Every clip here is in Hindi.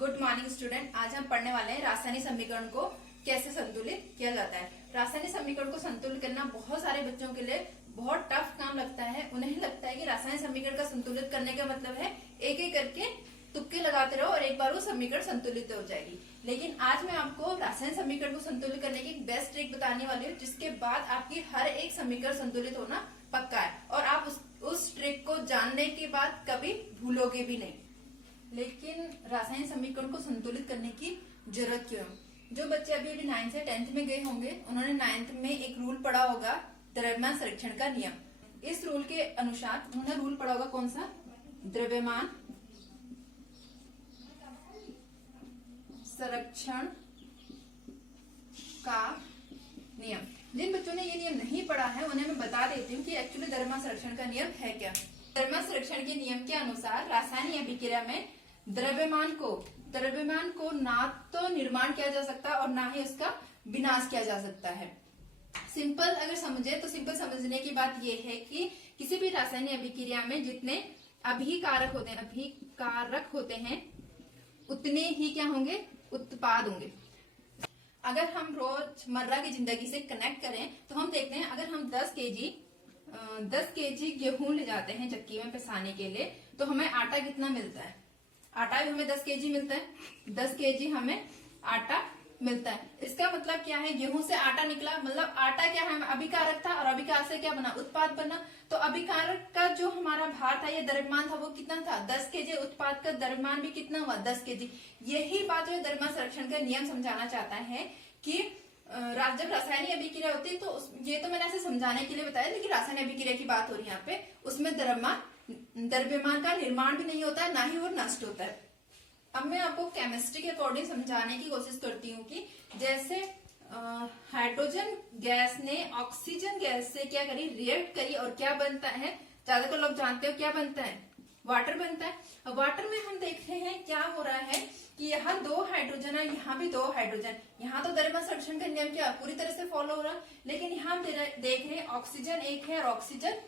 Good morning student. आज हम पढ़ने वाले हैं रासायनिक समीकरण को कैसे संतुलित किया जाता है। रासायनिक समीकरण को संतुलित करना बहुत सारे बच्चों के लिए बहुत टफ काम लगता है। उन्हें लगता है कि रासायनिक समीकरण का संतुलित करने का मतलब है एक एक करके तुक्के लगाते रहो और एक बार वो समीकरण संतुलित हो जाएगी। लेकिन आज मैं आपको रासायनिक समीकरण को संतुलित करने की एक बेस्ट ट्रिक बताने वाली हूँ, जिसके बाद आपकी हर एक समीकरण संतुलित होना पक्का है और आप उस ट्रिक को जानने के बाद कभी भूलोगे भी नहीं। लेकिन रासायनिक समीकरण को संतुलित करने की जरूरत क्यों है? जो बच्चे अभी 9th से 10th में गए होंगे, उन्होंने 9th में एक रूल पढ़ा होगा, द्रव्यमान संरक्षण का नियम। इस रूल के अनुसार उन्होंने रूल पढ़ा होगा कौन सा? द्रव्यमान संरक्षण का नियम। जिन बच्चों ने ये नियम नहीं पढ़ा है उन्हें मैं बता देती हूँ कि एक्चुअली द्रव्यमान संरक्षण का नियम है क्या। द्रव्यमान संरक्षण के नियम के अनुसार रासायनिक अभिक्रिया में द्रव्यमान को ना तो निर्माण किया जा सकता और ना ही उसका विनाश किया जा सकता है। सिंपल अगर समझे तो सिंपल समझने की बात यह है कि किसी भी रासायनिक अभिक्रिया में जितने अभिकारक होते हैं उतने ही क्या होंगे? उत्पाद होंगे। अगर हम रोजमर्रा की जिंदगी से कनेक्ट करें तो हम देखते हैं, अगर हम 10 केजी गेहूं ले जाते हैं चक्की में पिसाने के लिए, तो हमें आटा कितना मिलता है? आटा भी हमें 10 केजी मिलता है। 10 केजी हमें आटा मिलता है। इसका मतलब क्या है? गेहूं से आटा निकला, मतलब आटा क्या है? अभिकारक था और अभिकारक से क्या बना? उत्पाद बना। तो अभिकारक का जो हमारा भार था, ये द्रव्यमान था, वो कितना था? 10 केजी। उत्पाद का द्रव्यमान भी कितना हुआ? 10 केजी। यही बात जो द्रव्यमान संरक्षण का नियम समझाना चाहता है कि जब रासायनिक अभिक्रिया होती है तो ये तो मैंने ऐसे समझाने के लिए बताया, लेकिन रासायनिक अभिक्रिया की बात हो रही है यहाँ पे। उसमें द्रव्यमान का निर्माण भी नहीं होता है, ना ही वो नष्ट होता है। अब मैं आपको केमिस्ट्री के अकॉर्डिंग समझाने की कोशिश करती हूँ कि जैसे हाइड्रोजन गैस ने ऑक्सीजन गैस से क्या करी? रिएक्ट करी और क्या बनता है? ज्यादातर लोग जानते हो क्या बनता है? वाटर बनता है। अब वाटर में हम देख रहे हैं क्या हो रहा है कि यहाँ 2 हाइड्रोजन है, यहाँ भी 2 हाइड्रोजन। यहाँ तो द्रव्यमान संरक्षण का नियम क्या पूरी तरह से फॉलो हो रहा है, लेकिन यहाँ हम देख रहे हैं ऑक्सीजन 1 है और ऑक्सीजन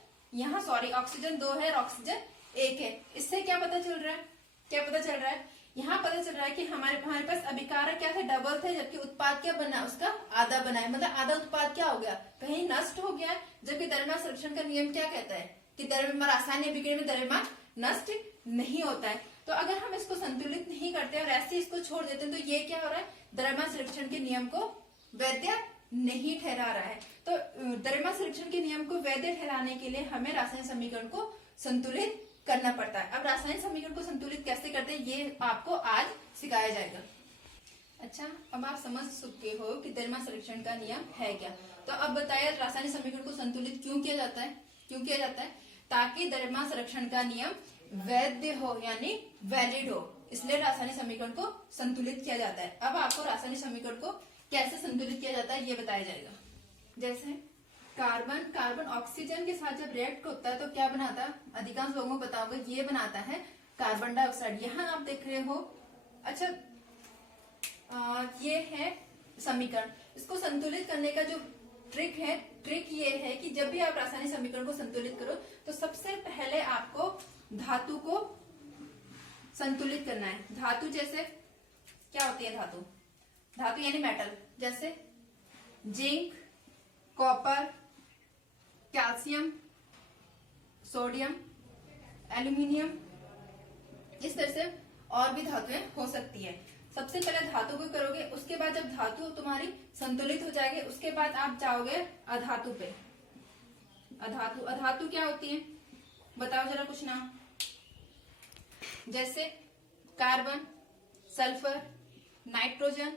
ऑक्सीजन 2 है और ऑक्सीजन 1 है। इससे क्या पता चल रहा है? यहाँ पता चल रहा है कि हमारे पास अभिकारक क्या थे? डबल थे, जबकि उत्पाद क्या बना? उसका आधा बना है। मतलब आधा उत्पाद क्या हो गया? कहीं नष्ट हो गया। जबकि द्रव्यमान संरक्षण का नियम क्या कहता है कि रासायनिक अभिक्रिया में द्रव्यमान नष्ट नहीं होता है। तो अगर हम इसको संतुलित नहीं करते और ऐसे इसको छोड़ देते हैं तो ये क्या हो रहा है? द्रव्यमान संरक्षण के नियम को वैध नहीं ठहरा रहा है। तो द्रव्यमान संरक्षण के नियम को वैध ठहराने के लिए हमें रासायनिक समीकरण को संतुलित करना पड़ता है। अब रासायनिक समीकरण को संतुलित कैसे करते हैं ये आपको आज सिखाया जाएगा। अच्छा, अब आप समझ चुके हो कि द्रव्यमान संरक्षण का नियम है क्या। तो अब बताया रासायनिक समीकरण को संतुलित क्यों किया जाता है? ताकि द्रव्यमान संरक्षण का नियम वैध हो, यानी वैलिड हो। इसलिए रासायनिक समीकरण को संतुलित किया जाता है। अब आपको रासायनिक समीकरण को कैसे संतुलित किया जाता है ये बताया जाएगा। जैसे कार्बन ऑक्सीजन के साथ जब रिएक्ट होता है तो क्या बनाता है? अधिकांश लोगों को पता होगा, ये बनाता है कार्बन डाइऑक्साइड। यहाँ आप देख रहे हो। अच्छा, ये है समीकरण। इसको संतुलित करने का जो ट्रिक ये है कि जब भी आप रासायनिक समीकरण को संतुलित करो तो सबसे पहले आपको धातु को संतुलित करना है। धातु जैसे क्या होती है? धातु यानी मेटल, जैसे zinc, copper, calcium, sodium, aluminium, इस तरह से और भी धातुएं हो सकती है। सबसे पहले धातु को करोगे, उसके बाद जब धातु तुम्हारी संतुलित हो जाएगी उसके बाद आप जाओगे अधातु पे। अधातु क्या होती है? बताओ जरा कुछ नाम। जैसे कार्बन, सल्फर, नाइट्रोजन,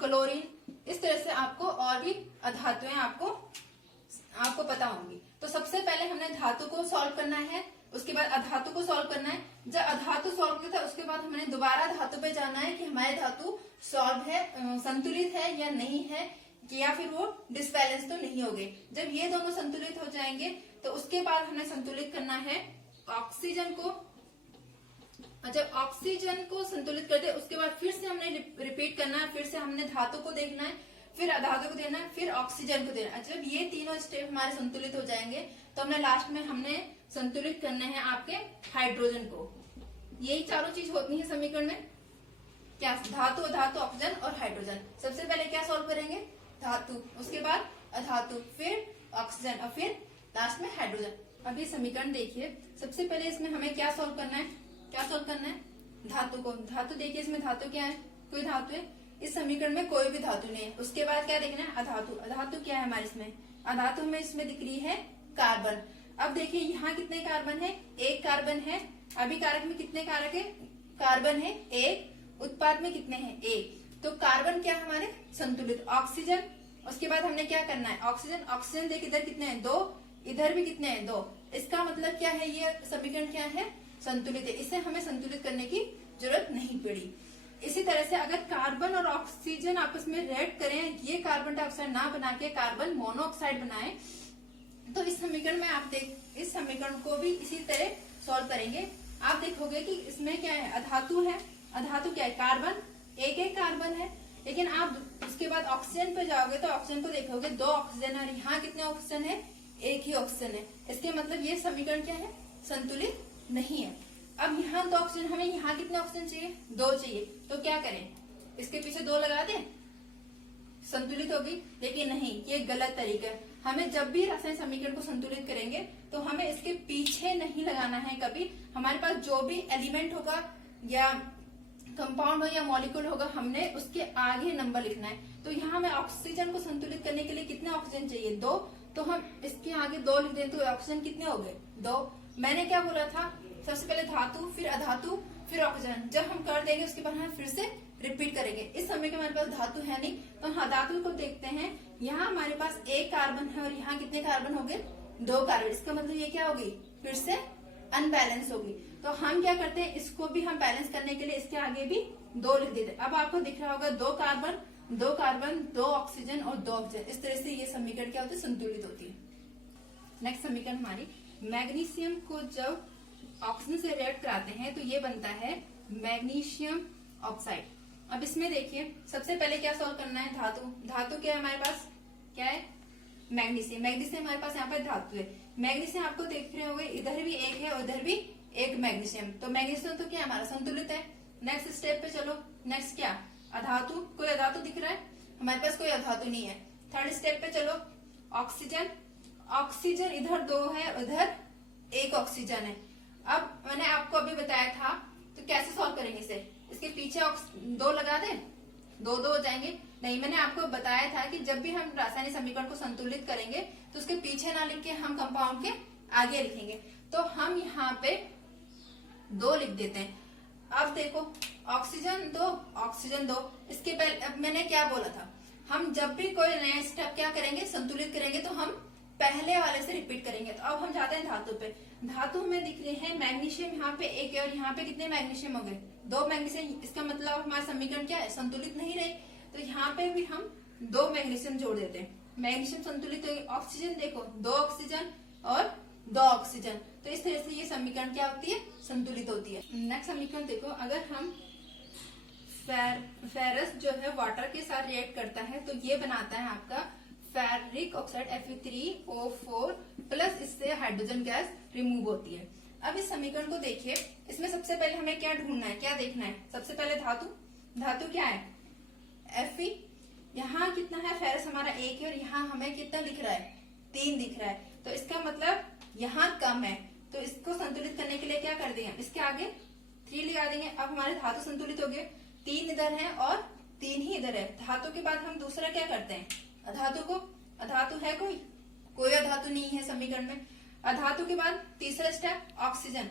क्लोरीन, इस तरह से आपको और भी अधातुएं आपको पता होंगी। तो सबसे पहले हमने धातु को सॉल्व करना है, उसके बाद अधातु को सॉल्व करना है। जब अधातु सॉल्व किया था उसके बाद हमने दोबारा धातु पे जाना है कि हमारे धातु सॉल्व है, संतुलित है या नहीं है, या फिर वो डिसबैलेंस तो नहीं हो गए। जब ये दोनों संतुलित हो जाएंगे तो उसके बाद हमें संतुलित करना है ऑक्सीजन को। जब ऑक्सीजन को संतुलित कर दे उसके बाद फिर से हमने रिपीट करना है, फिर से हमने धातु को देखना है, फिर अधातु को देना है, फिर ऑक्सीजन को देना है। जब ये तीनों स्टेप हमारे संतुलित हो जाएंगे तो हमने लास्ट में संतुलित करने हैं आपके हाइड्रोजन को। यही चारों चीज होती है समीकरण में। क्या धातु, अधातु, ऑक्सीजन और हाइड्रोजन। सबसे पहले क्या सॉल्व करेंगे, धातु, उसके बाद अधातु, फिर ऑक्सीजन और फिर लास्ट में हाइड्रोजन। अब ये समीकरण देखिए, सबसे पहले इसमें हमें क्या सॉल्व करना है, क्या सॉल्व करना है, धातु को। धातु देखिए, इसमें धातु क्या है, कोई धातु है, इस समीकरण में कोई भी धातु नहीं है। उसके बाद क्या देखना है, अधातु। अधातु क्या है हमारे इसमें, अधातु में इसमें दिख रही है कार्बन। अब देखिए यहाँ कितने कार्बन है, एक कार्बन है। अभिकारक में कितने कारक है, कार्बन है एक। उत्पाद में कितने हैं, एक। तो कार्बन क्या है हमारे, संतुलित। ऑक्सीजन, उसके बाद हमने क्या करना है, ऑक्सीजन। ऑक्सीजन देख इधर कितने हैं, दो, इधर भी कितने हैं, दो। इसका मतलब क्या है, ये समीकरण क्या है, संतुलित है। इसे हमें संतुलित करने की जरूरत नहीं पड़ी। इसी तरह से अगर कार्बन और ऑक्सीजन आपस में रिएक्ट करें, ये कार्बन डाइऑक्साइड ना बना के कार्बन मोनोऑक्साइड बनाए, तो इस समीकरण में आप इस समीकरण को भी इसी तरह सॉल्व करेंगे। आप देखोगे कि इसमें क्या है, अधातु है। अधातु क्या है, कार्बन, एक एक कार्बन है। लेकिन आप उसके बाद ऑक्सीजन पे जाओगे तो ऑक्सीजन को देखोगे, दो ऑक्सीजन है। यहाँ कितने ऑक्सीजन है, एक ही ऑक्सीजन है। इसके मतलब ये समीकरण क्या है, संतुलित नहीं है। अब यहाँ दो ऑक्सीजन, हमें यहाँ कितने ऑक्सीजन चाहिए, दो चाहिए। तो क्या करें, इसके पीछे दो लगा दें, संतुलित होगी। लेकिन नहीं, ये गलत तरीका है। हमें जब भी रासायनिक समीकरण को संतुलित करेंगे तो हमें इसके पीछे नहीं लगाना है कभी। हमारे पास जो भी एलिमेंट होगा या कंपाउंड हो या मॉलिक्यूल होगा, हमने उसके आगे नंबर लिखना है। तो यहाँ हमें ऑक्सीजन को संतुलित करने के लिए कितने ऑक्सीजन चाहिए, दो। तो हम इसके आगे दो लिख दें तो ऑक्सीजन कितने हो गए, दो। मैंने क्या बोला था, सबसे पहले धातु, फिर अधातु, फिर ऑक्सीजन। जब हम कर देंगे उसके बाद हम फिर से रिपीट करेंगे। इस समय के हमारे पास धातु है नहीं, तो हाँ धातु को देखते हैं। यहाँ हमारे पास एक कार्बन है और यहाँ कितने कार्बन हो गए, दो कार्बन। इसका मतलब ये क्या होगी, फिर से अनबैलेंस होगी। तो हम क्या करते हैं, इसको भी हम बैलेंस करने के लिए इसके आगे भी दो लिख देते हैं। अब आपको दिख रहा होगा दो कार्बन, दो कार्बन, दो ऑक्सीजन और दो ऑक्सीजन। इस तरह से ये समीकरण क्या होती है, संतुलित होती है। नेक्स्ट समीकरण हमारी, मैग्नीशियम को जब ऑक्सीजन से रिएक्ट कराते हैं तो ये बनता है मैग्नीशियम ऑक्साइड। अब इसमें देखिए, सबसे पहले क्या सॉल्व करना है, धातु। धातु क्या है हमारे पास, क्या है, मैग्नीशियम। मैग्नीशियम हमारे पास यहाँ पर धातु है। मैग्नीशियम आपको देख रहे होंगे, इधर भी एक है और इधर भी एक मैग्नीशियम। तो मैग्नीशियम तो क्या है हमारा, संतुलित है। नेक्स्ट स्टेप पे चलो, नेक्स्ट क्या, अधातु। कोई अधातु दिख रहा है, हमारे पास कोई अधातु नहीं है। थर्ड स्टेप पे चलो, ऑक्सीजन। ऑक्सीजन इधर दो है, उधर एक ऑक्सीजन है। अब मैंने आपको अभी बताया था, तो कैसे सॉल्व करेंगे इसे, इसके पीछे दो लगा दें, दो दो हो जाएंगे। नहीं, मैंने आपको बताया था कि जब भी हम रासायनिक समीकरण को संतुलित करेंगे तो उसके पीछे ना लिख के हम कंपाउंड के आगे लिखेंगे। तो हम यहाँ पे दो लिख देते हैं। अब देखो, ऑक्सीजन दो, ऑक्सीजन दो। इसके पहले अब मैंने क्या बोला था, हम जब भी कोई नया स्टेप क्या करेंगे, संतुलित करेंगे, तो हम पहले वाले से रिपीट करेंगे। तो अब हम जाते हैं धातु पे। धातु में दिख रहे हैं मैग्नीशियम, यहाँ पे एक है और यहाँ पे कितने मैग्नीशियम हो गए, दो मैग्नीशियम। इसका मतलब हमारा समीकरण क्या है, संतुलित नहीं रहे। तो यहाँ पे भी हम दो मैग्नीशियम जोड़ देते हैं, मैग्नीशियम संतुलित होगी। ऑक्सीजन देखो, दो ऑक्सीजन और दो ऑक्सीजन। तो इस तरह से ये समीकरण क्या होती है, संतुलित होती है। नेक्स्ट समीकरण देखो, अगर हम फेरस जो है वाटर के साथ रिएक्ट करता है तो ये बनाता है आपका फेरिक ऑक्साइड Fe3O4 प्लस, इससे हाइड्रोजन गैस रिमूव होती है। अब इस समीकरण को देखिए, इसमें सबसे पहले हमें क्या ढूंढना है, क्या देखना है, सबसे पहले धातु। धातु क्या है, Fe। यहाँ कितना है, फेरस हमारा एक है और यहाँ हमें कितना दिख रहा है, 3 दिख रहा है। तो इसका मतलब यहाँ कम है। तो इसको संतुलित करने के लिए क्या कर देंगे, इसके आगे 3 लगा देंगे। अब हमारे धातु संतुलित हो गए, 3 इधर है और 3 ही इधर है। धातु के बाद हम दूसरा क्या करते हैं, अधातु को। अधातु है कोई अधातु नहीं है समीकरण में। अधातु के बाद तीसरा स्टेप ऑक्सीजन।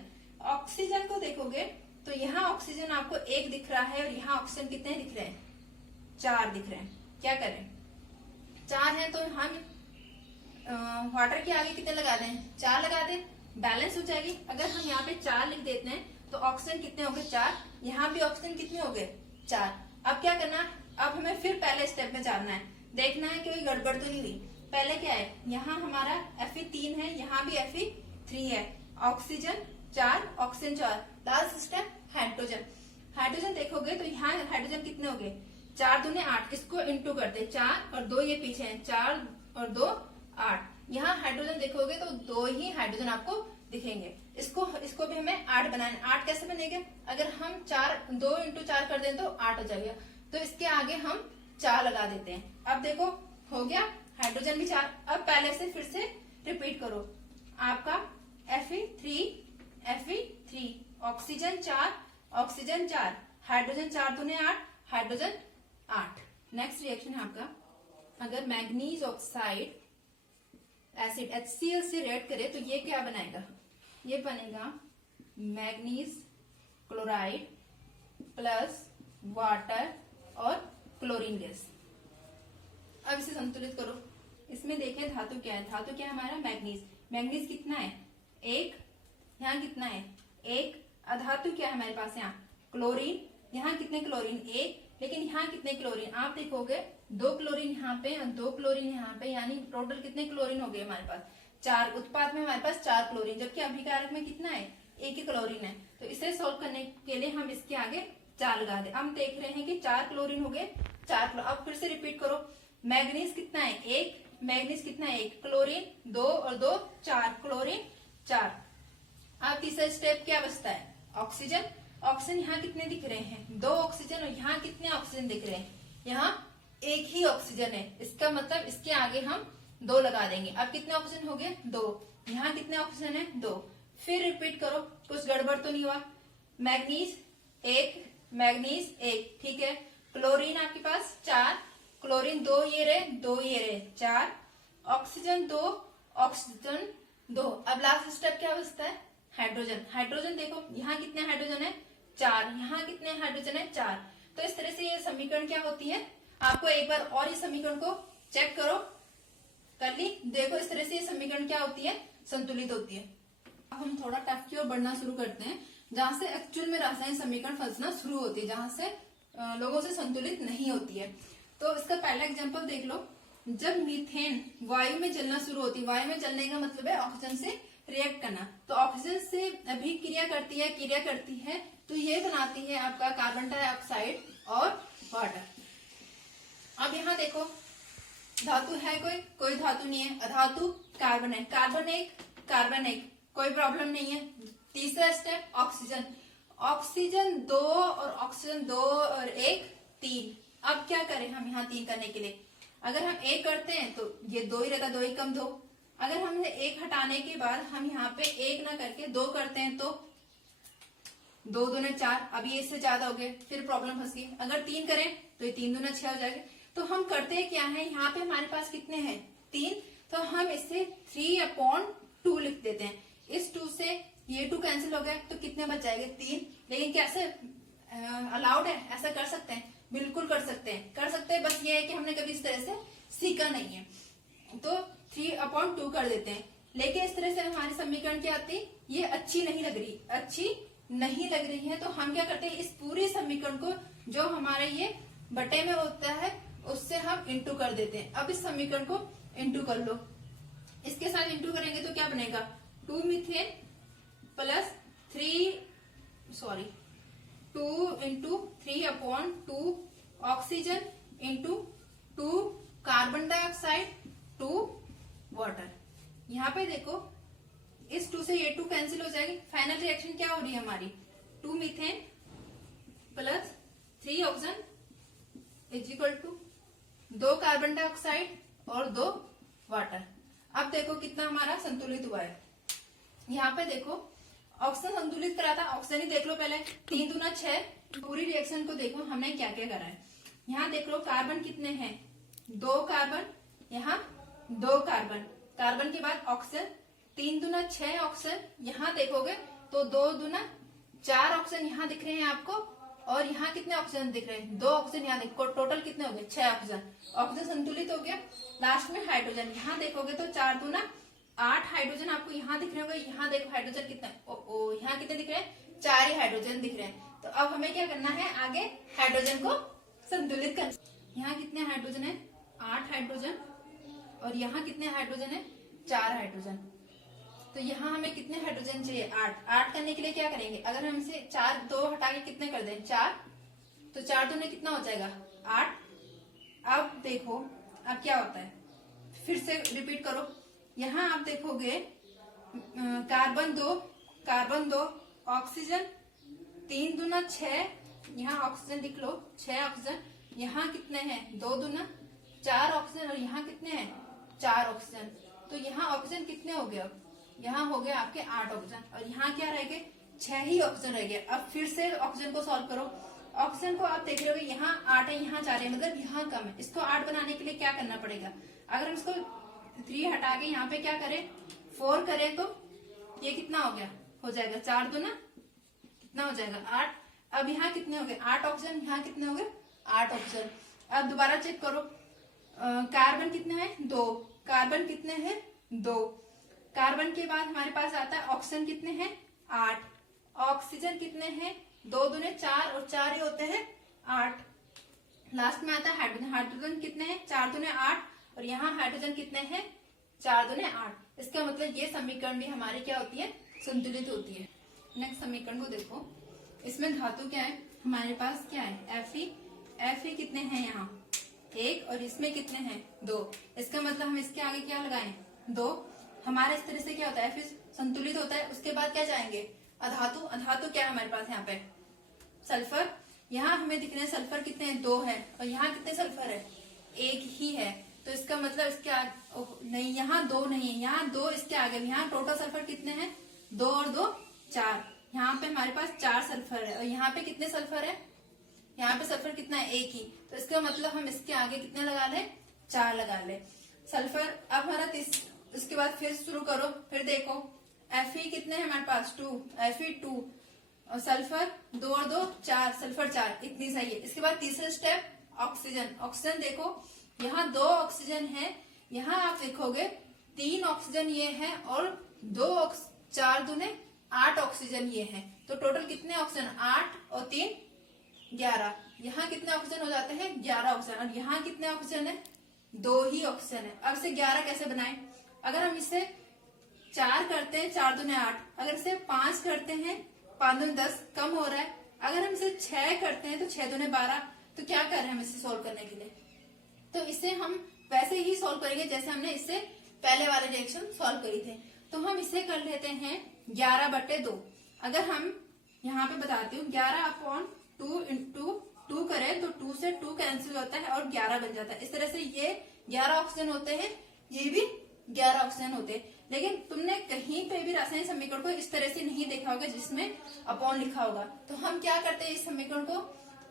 ऑक्सीजन को देखोगे तो यहाँ ऑक्सीजन आपको 1 दिख रहा है और यहाँ ऑक्सीजन कितने दिख रहे हैं, 4 दिख रहे हैं। क्या करें, 4 है तो हम वाटर के आगे कितने लगा दें, 4 लगा दें, बैलेंस हो जाएगी। अगर हम यहाँ पे 4 लिख देते हैं तो ऑक्सीजन कितने हो गए, 4। यहाँ भी ऑक्सीजन कितने हो गए, 4। अब क्या करना है, अब हमें फिर पहले स्टेप में जाना है, देखना है कि कोई गड़बड़ तो नहीं हुई। पहले क्या है, यहाँ हमारा Fe3 है, यहाँ भी Fe3 है। Oxygen 4, oxygen 4। Last step hydrogen. Hydrogen देखोगे तो यहाँ हाइड्रोजन कितने हो गए, 4 दूने 8। इसको इंटू करते, 4 और 2 ये पीछे है, 4 और 2 8। यहाँ हाइड्रोजन देखोगे तो 2 ही हाइड्रोजन आपको दिखेंगे। इसको भी हमें 8 बनाना है। 8 कैसे बनेंगे? अगर हम 2 × 4 कर दें तो 8 हो जाएगा, तो इसके आगे हम 4 लगा देते हैं। अब देखो हो गया, हाइड्रोजन भी 4। अब पहले से फिर से रिपीट करो, आपका Fe3 oxygen 4 oxygen 4, hydrogen 4 दूने 8, hydrogen 8। Next reaction है आपका, अगर मैग्नीज ऑक्साइड एसिड HCl से रिएक्ट करे तो ये क्या बनाएगा? ये बनेगा मैग्नीज क्लोराइड प्लस वाटर और क्लोरीन गैस। अब इसे संतुलित करो। इसमें देखें धातु क्या है? धातु क्या है हमारा? मैग्नीज। मैग्नीज कितना है? 1। यहाँ कितना है? 1। अधातु क्या है हमारे पास? यहाँ क्लोरीन। यहाँ कितने क्लोरीन? 1। लेकिन यहाँ कितने क्लोरीन? आप देखोगे 2 क्लोरीन यहाँ पे और 2 क्लोरीन यहाँ पे, यानी टोटल कितने क्लोरीन हो गए हमारे पास? 4। उत्पाद में हमारे पास 4 क्लोरीन, जबकि अभिकारक में कितना है? 1 ही क्लोरीन है। तो इसे सोल्व करने के लिए हम इसके आगे 4 लगा दे। हम देख रहे हैं कि 4 क्लोरीन हो गए, 4। अब फिर से रिपीट करो, मैग्नीज कितना है? 1। मैग्नीज कितना है? 1। क्लोरीन 2 और 2 4, क्लोरीन 4। अब तीसरा स्टेप क्या बचता है? ऑक्सीजन। ऑक्सीजन यहाँ कितने दिख रहे हैं? 2 ऑक्सीजन। और यहाँ कितने ऑक्सीजन दिख रहे हैं? यहाँ 1 ही ऑक्सीजन है। इसका मतलब इसके आगे हम 2 लगा देंगे। अब कितने ऑक्सीजन हो गए? 2। यहाँ कितने ऑक्सीजन है? 2। फिर रिपीट करो, कुछ गड़बड़ तो नहीं हुआ? मैग्नीज 1, मैग्नीज 1, ठीक है। क्लोरीन आपके पास 4, क्लोरीन 2 ये रहे, 2 ये रहे, 4। Oxygen 2, oxygen 2। अब लास्ट स्टेप क्या बचता है? हाइड्रोजन। हाइड्रोजन देखो यहाँ कितने हाइड्रोजन है? 4। यहाँ कितने हाइड्रोजन है? 4। तो इस तरह से ये समीकरण क्या होती है? आपको एक बार और इस समीकरण को चेक करो, कर ली? देखो इस तरह से ये समीकरण क्या होती है? संतुलित होती है। अब हम थोड़ा टफ की ओर बढ़ना शुरू करते हैं, जहां से एक्चुअल में रासायनिक समीकरण फंसना शुरू होती है, जहां से लोगों से संतुलित नहीं होती है। तो इसका पहला एग्जांपल देख लो। जब मीथेन वायु में जलना शुरू होती है, वायु में जलने का मतलब है ऑक्सीजन से रिएक्ट करना, तो ऑक्सीजन से अभिक्रिया करती है, तो ये बनाती है आपका कार्बन डाइऑक्साइड और वाटर। अब यहाँ देखो धातु है कोई धातु नहीं है, अधातु कार्बन है, कार्बन 1, कोई प्रॉब्लम नहीं है। तीसरा स्टेप ऑक्सीजन, ऑक्सीजन 2 और ऑक्सीजन 2 और 1 3। अब क्या करें हम यहाँ 3 करने के लिए? अगर हम 1 करते हैं तो ये 2 ही रहता, 2 ही कम 2। अगर हमने 1 हटाने के बाद हम यहाँ पे 1 ना करके 2 करते हैं तो 2 दूने 4, अब ये इससे ज्यादा हो गए, फिर प्रॉब्लम फंस गई। अगर 3 करें तो ये 3 दूना 6 हो जाएगा। तो हम करते हैं क्या है, यहाँ पे हमारे पास कितने हैं? 3, तो हम इसे 3/2 लिख देते हैं। इस 2 से ये 2 कैंसिल हो गया, तो कितने बच जाएंगे? 3। लेकिन कैसे अलाउड है? ऐसा कर सकते हैं, बिल्कुल कर सकते हैं, बस ये है कि हमने कभी इस तरह से सीखा नहीं है, तो 3/2 कर देते हैं। लेकिन इस तरह से हमारी समीकरण क्या आती है? ये अच्छी नहीं लग रही है, तो हम क्या करते हैं, इस पूरी समीकरण को जो हमारे ये बटे में होता है उससे हम इंटू कर देते हैं। अब इस समीकरण को इंटू कर लो, इसके साथ इंटू करेंगे तो क्या बनेगा? 2 methane plus 2 into 3/2 oxygen into 2 carbon dioxide 2 water. यहाँ पे देखो इस 2 से ये 2 कैंसिल हो जाएगी। फाइनल रिएक्शन क्या हो रही है हमारी? 2 methane plus 3 oxygen is equal to 2 carbon dioxide और 2 वाटर। अब देखो कितना हमारा संतुलित हुआ है। यहाँ पे देखो ऑक्सीजन संतुलित करा था, ऑक्सीजन ही देख लो पहले, 3 दूना 6। पूरी रिएक्शन को देखो हमने क्या क्या करा है। यहाँ देख लो कार्बन कितने हैं? 2 कार्बन, यहाँ 2 कार्बन के बाद ऑक्सीजन, 3 दूना 6 ऑक्सीजन। यहाँ देखोगे तो 2 दूना 4 ऑक्सीजन यहाँ दिख रहे हैं आपको, और यहाँ कितने ऑक्सीजन दिख रहे हैं? 2 ऑक्सीजन यहाँ देखो, टोटल कितने हो गए? 6 ऑक्सीजन। ऑक्सीजन संतुलित हो गया। लास्ट में हाइड्रोजन, यहाँ देखोगे तो 4 दूना 8 हाइड्रोजन आपको यहाँ दिख रहे होंगे। यहाँ देखो हाइड्रोजन कितने, यहाँ कितने दिख रहे हैं? 4 ही हाइड्रोजन दिख रहे हैं। तो अब हमें क्या करना है, आगे हाइड्रोजन को संतुलित करना। यहाँ कितने हाइड्रोजन है? 8 हाइड्रोजन, और यहाँ कितने हाइड्रोजन है? 4 हाइड्रोजन। तो यहाँ हमें कितने हाइड्रोजन चाहिए? 8 करने के लिए क्या करेंगे? अगर हम इसे 4 2 हटा के कितने कर दें? 4, तो 4 दूने कितना हो जाएगा? 8। अब देखो अब क्या होता है, फिर से रिपीट करो। यहाँ आप देखोगे कार्बन 2 ऑक्सीजन 3 दूना 6, यहाँ ऑक्सीजन लिख लो 6 ऑक्सीजन, यहाँ कितने हैं 2 दूना 4 ऑक्सीजन और यहाँ कितने हैं 4 ऑक्सीजन। तो यहाँ ऑक्सीजन कितने हो गए, अब यहाँ हो गया आपके 8 ऑक्सीजन और यहाँ क्या रह गए 6 ही ऑक्सीजन रह गए। अब फिर से ऑक्सीजन को सॉल्व करो। ऑक्सीजन को आप देख रहे हो यहाँ 8 है, यहाँ 4 है, मतलब यहाँ कम है। इसको 8 बनाने के लिए क्या करना पड़ेगा, अगर हम इसको 3 हटा के यहाँ पे क्या करें 4 करें तो ये कितना हो गया, हो जाएगा 4 दूना कितना हो जाएगा 8। अब यहाँ कितने हो गए 8 ऑक्सीजन, यहाँ कितने हो गए 8 ऑक्सीजन। अब दोबारा चेक करो, कार्बन कितने हैं 2, कार्बन कितने हैं 2, कार्बन के बाद हमारे पास आता है ऑक्सीजन कितने हैं 8, ऑक्सीजन कितने हैं 2 दूने 4 और 4 ही होते हैं 8। लास्ट में आता है हाइड्रोजन, हाइड्रोजन कितने हैं 4 दूने 8 और यहाँ हाइड्रोजन कितने हैं 4 दूने 8। इसका मतलब ये समीकरण भी हमारी क्या होती है, संतुलित होती है। नेक्स्ट समीकरण को देखो, इसमें धातु क्या है हमारे पास, क्या है Fe कितने हैं यहाँ 1 और इसमें कितने हैं 2। इसका मतलब हम इसके आगे क्या लगाएं 2। हमारे इस तरह से क्या होता है Fe संतुलित होता है। उसके बाद क्या जाएंगे अधातु, अधातु क्या है हमारे पास यहाँ पे सल्फर, यहाँ हमें दिख रहे हैं सल्फर कितने हैं 2 है और यहाँ कितने सल्फर है 1 ही है। तो इसका मतलब इसके आगे नहीं, यहाँ 2 नहीं है, यहाँ 2 इसके आगे, यहाँ टोटल सल्फर कितने हैं 2 और 2 4, यहाँ पे हमारे पास 4 सल्फर है और यहाँ पे कितने सल्फर है, यहाँ पे सल्फर कितना है 1 ही। तो इसका मतलब हम इसके आगे कितने लगा ले 4 लगा ले सल्फर। अब हमारा उसके बाद फिर शुरू करो, फिर देखो Fe कितने हैं हमारे पास 2, Fe 2 और सल्फर 2 और 2 4, सल्फर 4, इतनी सही है। इसके बाद तीसरा स्टेप ऑक्सीजन, ऑक्सीजन देखो यहाँ 2 ऑक्सीजन है, यहाँ आप देखोगे 3 ऑक्सीजन ये है और 4 दूने 8 ऑक्सीजन ये है। तो टोटल कितने ऑक्सीजन 8 और 3 11, यहाँ कितने ऑक्सीजन हो जाते हैं 11 ऑक्सीजन और यहाँ कितने ऑक्सीजन है 2 ही ऑक्सीजन है। अब इसे 11 कैसे बनाएं, अगर हम इसे 4 करते हैं 4 दूने 8, अगर इसे 5 करते हैं 5 दूने 10 कम हो रहा है, अगर हम इसे 6 करते हैं तो 6 दूने 12। तो क्या कर रहे हैं हम इसे सोल्व करने के लिए, तो इसे हम वैसे ही सोल्व करेंगे जैसे हमने इससे पहले वाले रिएक्शन सोल्व करी थे। तो हम इसे कर लेते हैं 11/2। अगर हम यहाँ पे बताती हूँ 11/2 इंटू 2 करें तो 2 से 2 कैंसिल होता है और 11 बन जाता है। इस तरह से ये 11 ऑक्सीजन होते हैं, ये भी 11 ऑक्सीजन होते हैं। लेकिन तुमने कहीं पे भी रासायनिक समीकरण को इस तरह से नहीं देखा होगा जिसमें अपॉन लिखा होगा। तो हम क्या करते हैं इस समीकरण को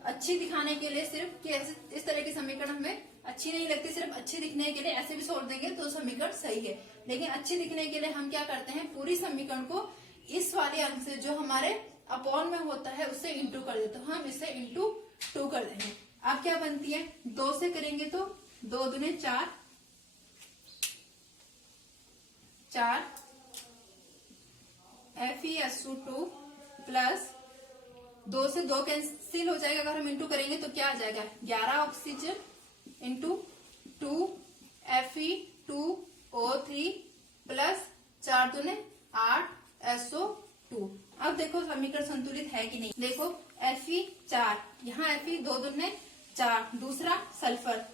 अच्छी दिखाने के लिए, सिर्फ कि ऐसे इस तरह की समीकरण हमें अच्छी नहीं लगती, सिर्फ अच्छी दिखने के लिए ऐसे भी छोड़ देंगे तो समीकरण सही है। लेकिन अच्छी दिखने के लिए हम क्या करते हैं पूरी समीकरण को इस वाले अंक से जो हमारे अपॉन में होता है उससे इंटू कर देते, तो हम इसे इंटू 2 कर देंगे। अब क्या बनती है 2 से करेंगे तो 2 दूने 4 FeSO2 प्लस 2 से 2 कैंसिल हो जाएगा। अगर हम इंटू करेंगे तो क्या आ जाएगा 11 oxygen into 2 Fe2O3 plus 4 दूने 8 SO2। अब देखो समीकरण संतुलित है कि नहीं, देखो Fe 4, यहाँ Fe 2 दूने 4, दूसरा सल्फर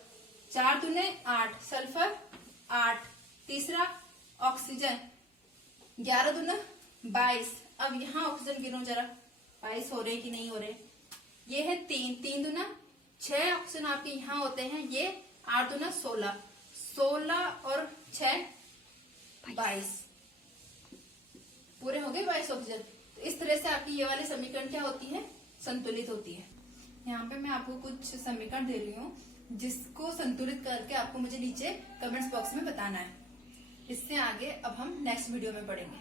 4 दूने 8, सल्फर 8, तीसरा ऑक्सीजन 11 दूना 22। अब यहाँ ऑक्सीजन गिनो जरा 22 हो रहे कि नहीं हो रहे, ये है 3 दूना 6 ऑक्सीजन आपके यहाँ होते हैं, ये 8 दूना 16 और 6 22, पूरे हो गए 22 ऑक्सीजन। तो इस तरह से आपकी ये वाली समीकरण क्या होती है संतुलित होती है। यहाँ पे मैं आपको कुछ समीकरण दे रही हूँ जिसको संतुलित करके आपको मुझे नीचे कमेंट्स बॉक्स में बताना है। इससे आगे अब हम नेक्स्ट वीडियो में पढ़ेंगे।